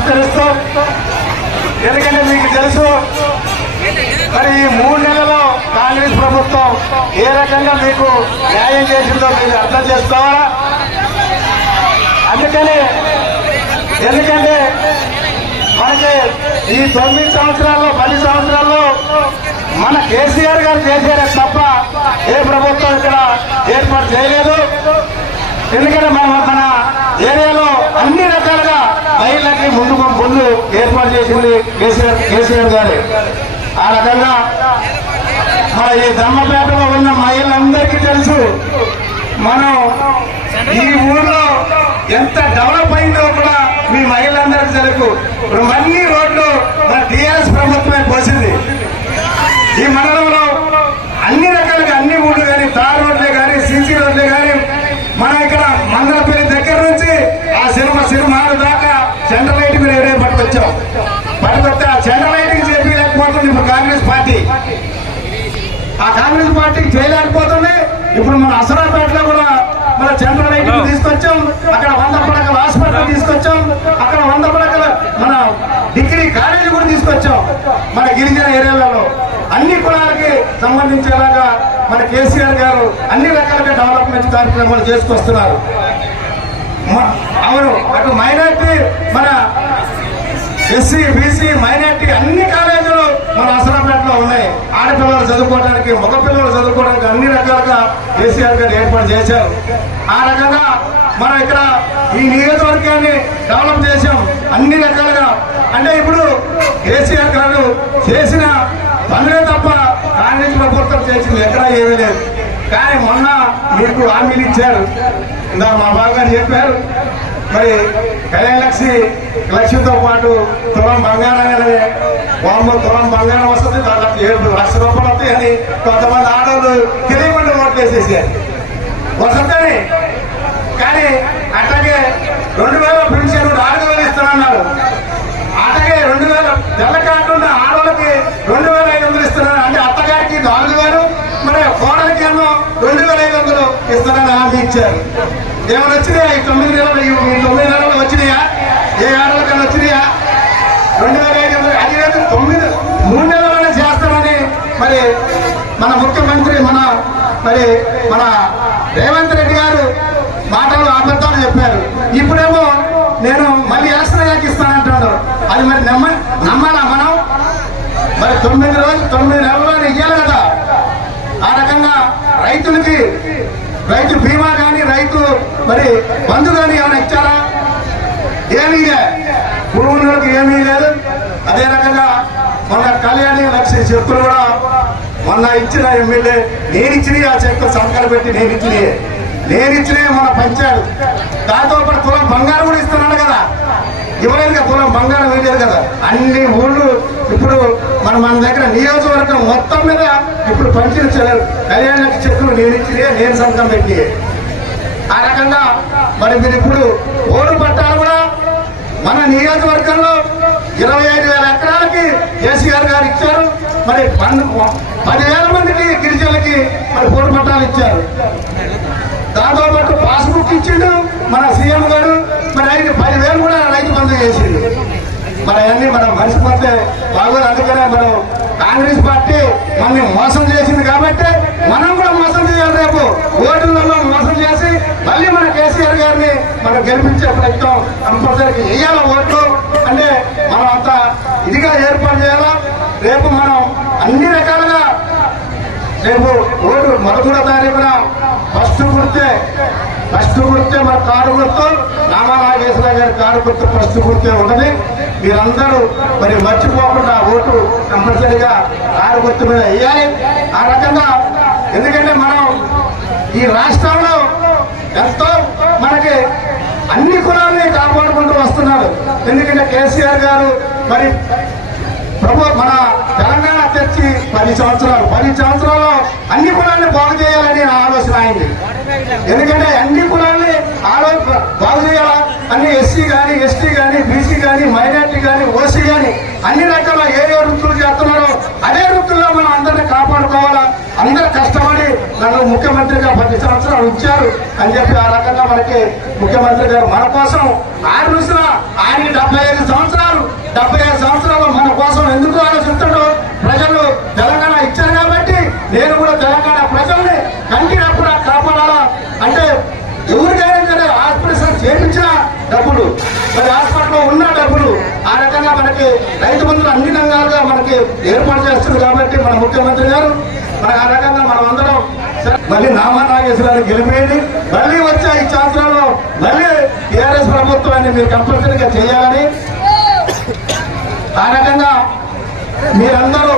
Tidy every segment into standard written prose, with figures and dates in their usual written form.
నమస్కరిస్తూ, ఎందుకంటే మీకు తెలుసు మరి ఈ 3 నెలల్లో కాంగ్రెస్ ప్రభుత్వం ఏ రకంగా మీకు న్యాయం చేసిందో మీరు అర్థం చేసుకోవాలా. అందుకని ఎందుకంటే మనకి ఈ 9 సంవత్సరాల్లో 10 సంవత్సరాల్లో మన కేసీఆర్ గారు చేశారే తప్ప ఏ ప్రభుత్వం ఇక్కడ ఏర్పాటు చేయలేదు. ఎందుకంటే మన ఏరియాలో అన్ని రకాలుగా మహిళలకి ముందు ఏర్పాటు చేసింది కేసీఆర్ గారు. ఆ రకంగా మన ఈ ధర్మపేటలో ఉన్న మహిళలందరికీ తెలుసు మనం ఈ ఊళ్ళో ఎంత డెవలప్ అయిందో కూడా మీ మహిళలందరికీ తెలుసు. ఇప్పుడు అన్ని రోడ్లు మన టీఆర్ఎస్ ప్రభుత్వమే పోసింది. ఈ మండలంలో అన్ని రకాలుగా అన్ని ఊళ్ళు కానీ తార్ రోడ్లే కానీ సీసీ రోడ్లే కానీ మనం ఇక్కడ మందలపల్లి దగ్గర నుంచి ఆ సినిమాలు దాకా సెంట్రల్ లైట్ మీద ఎవరే పట్టుకొచ్చాం. పట్టుకొస్తే ఆ సెంట్రల్ లైట్కి చేయలేకపోతుంది ఇప్పుడు కాంగ్రెస్ పార్టీ. ఆ కాంగ్రెస్ పార్టీకి చేయలేకపోతుంది. ఇప్పుడు మన అసరాపేటలో కూడా మన సెంట్రల్ లైట్ తీసుకొచ్చాం. అక్కడ 100 పడకల హాస్పిటల్ తీసుకొచ్చాం. అక్కడ 100 పడకల మన డిగ్రీ కాలేజీ కూడా తీసుకొచ్చాం. మన గిరిజన ఏరియాలలో అన్ని కులాలకి సంబంధించేలాగా మన కేసీఆర్ గారు అన్ని రకాలుగా డెవలప్మెంట్ కార్యక్రమాలు చేసుకొస్తున్నారు. అవును, అటు మైనార్టీ మన ఎస్సీ బీసీ మైనార్టీ అన్ని కాలేజీలు మన అసరాపేటలో ఉన్నాయి. ఆడపిల్లలు చదువుకోవడానికి మగపిల్లలు చదువుకోవడానికి అన్ని రకాలుగా కేసీఆర్ గారు ఏర్పాటు చేశారు. ఆ రకంగా మనం ఇక్కడ ఈ నియోజకవర్గాన్ని డెవలప్ చేశాం అన్ని రకాలుగా. అంటే ఇప్పుడు కేసీఆర్ గారు చేసిన పనులే తప్ప కాంగ్రెస్ ప్రభుత్వం చేసింది ఎక్కడా ఏమీ లేదు. కానీ మొన్న మీకు హామీలు ఇచ్చారు. ఇందా మా బాబు గారు చెప్పారు, మరి లక్ష్యంతో పాటు తులం బంగారం అనేది తులం బంగారం వస్తుంది, దాదాపు 7 లక్షల రూపాయలు వస్తాయి అని కొంతమంది ఆడవాళ్ళు తెలియకుండా ఓట్లు వేసేసారు వసంతని. కానీ అట్లాగే 2000 పెన్షన్ 4000 ఇస్తానన్నారు. అట్లాగే 2000 తెల్ల కార్డు ఉన్న ఆడవాళ్ళకి 2500 ఇస్తున్నారు. అంటే అత్తగారికి 4000, మరి కోడలికి ఏమో 2500 ఇస్తారని హామీ ఇచ్చారు. ఏమైనా వచ్చినాయా ఈ 9 నెలలు? ఈ 9 నెలలు వచ్చినాయా? ఏ ఆడవాళ్ళకన్నా వచ్చినాయా? 2500 అది లేదు. 3 నెలలోనే చేస్తామని మరి మన ముఖ్యమంత్రి మన రేవంత్ రెడ్డి గారు మాటలు అబద్ధాలు చెప్పారు. ఇప్పుడేమో నేను మళ్ళీ ఎలక్షన్ ఇస్తానంటున్నారు. అది మరి నమ్మాలా మనం? మరి 9 నెలల్లో ఇయ్యాలి కదా. ఆ రకంగా రైతులకి రైతు బీమా కానీ రైతు మరి బంధు కానీ ఏమైనా ఇచ్చారా? ఏమీ పురుగులకు ఏమీ లేదు. అదే రకంగా మొన్న కళ్యాణి లక్ష్మి చెక్కులు కూడా మొన్న ఇచ్చిన ఎమ్మెల్యే నేను ఇచ్చినవి ఆ చెక్కులు సంతకాలు పెట్టి నేను ఇచ్చినవి మొన్న పంచాడు. దాంతో పాటు తులం బంగారం కూడా ఇస్తున్నాడు కదా. ఇవ్వలేదు కదా, తులం బంగారం వేయలేదు కదా. అన్ని ఊళ్ళు ఇప్పుడు మన దగ్గర నియోజకవర్గం మొత్తం మీద ఇప్పుడు పంచిన కళ్యాణకి చెక్కులు నేను ఇచ్చినవి, నేను సంతకం పెట్టి. ఆ రకంగా మరి మీరు ఇప్పుడు ఓడు పట్టాలు కూడా మన నియోజకవర్గంలో 25,000 ఎకరాలకి కేసీఆర్ గారు ఇచ్చారు. మరి 10,000 మందికి గిరిజనులకి మరి ఓడు పట్టాలు ఇచ్చారు. దాంతో పాటు పాస్బుక్ ఇచ్చిండు మన సీఎం గారు. మరి ఆయనకి 10,000 కూడా రైతు బంధు చేసిండు. మరి అవన్నీ మనం మర్చిపోతే బాగోదు. అందుకనే మనం కాంగ్రెస్ పార్టీ మనల్ని మోసం చేసింది కాబట్టి మనం కూడా మోసం చేయాలి. రేపు ఓటులలో మోసం చేసి మళ్ళీ మన కేసీఆర్ గారిని మనం గెలిపించే ప్రయత్నం కంపల్సరీ వేయాలి. ఓట్లు అంటే మనం అంతా ఇదిగా ఏర్పాటు చేయాలా. రేపు మనం అన్ని రకాలుగా రేపు ఓటు 11వ తారీఖున ఫస్ట్ గుర్తే మన కారు గుర్తు నామా నాగేశ్వర గారి కారు గుర్తు ఫస్ట్ గుర్తే ఉన్నది. మీరందరూ మరి మర్చిపోకుండా ఓటు కంపల్సరీగా కారు గుర్తు మీద వేయాలి. ఆ రకంగా ఎందుకంటే మనం ఈ రాష్ట్రంలో ఎంతో మనకి అన్ని కులాలని కాపాడుకుంటూ వస్తున్నారు. ఎందుకంటే కేసీఆర్ గారు మరి మన తెలంగాణ తెచ్చి 10 సంవత్సరాల్లో అన్ని కులాన్ని బాగు చేయాలని ఆలోచన అయింది. ఎందుకంటే అన్ని కులాన్ని బాగు చేయాలా, అన్ని ఎస్సీ కానీ ఎస్టీ కానీ బీసీ కానీ మైనార్టీ కానీ ఓసీ కానీ అన్ని రకాల ఏ వృత్తులు చేస్తున్నారో అదే వృత్తుల్లో మనం అందరినీ కాపాడుకోవాలా. అందరూ కష్టపడి నన్ను ముఖ్యమంత్రిగా 10 సంవత్సరాలు ఇచ్చారు అని చెప్పి ఆ రకంగా మనకి ముఖ్యమంత్రి గారు మన కోసం ఆయన చూసిన ఆయనకి 75 సంవత్సరాలు 75 సంవత్సరాలు మన కోసం ఎందుకు ఆలోచిస్తాడో ప్రజలు తెలంగాణ ఇచ్చారు కాబట్టి నేను కూడా తెలంగాణ ప్రజల్ని కంటినప్పుడు కాపాడాలా అంటే ఎవరికైనా సరే ఆపరేషన్ చేయించిన డబ్బులు మరి హాస్పిటల్లో ఉన్న డబ్బులు ఆ రకంగా మనకి రైతు బంధువులు అన్ని రంగాలుగా మనకి ఏర్పాటు చేస్తుంది కాబట్టి మన ముఖ్యమంత్రి గారు మన ఆ రకంగా మనం అందరం మళ్ళీ నామా నాగేశ్వరాన్ని గెలిపేయండి మళ్ళీ వచ్చే 5 సంవత్సరాల్లో మళ్ళీ టీఆర్ఎస్ ప్రభుత్వాన్ని మీరు కంపల్సరీగా చేయాలని ఆ రకంగా మీరందరూ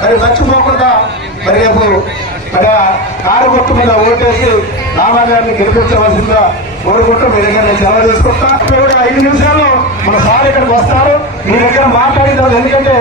మరి మర్చిపోకుండా మరి రేపు మరి కారు గుర్తు మీద ఓటేసి రామాగారిని గెలిపించవలసిందిగా కోరుకుంటూ మీ దగ్గర నేను సెలవు తీసుకుంటా. 5 నిమిషాల్లో మన సార్ ఇక్కడికి వస్తారు మీ దగ్గర మాట్లాడిన ఎందుకంటే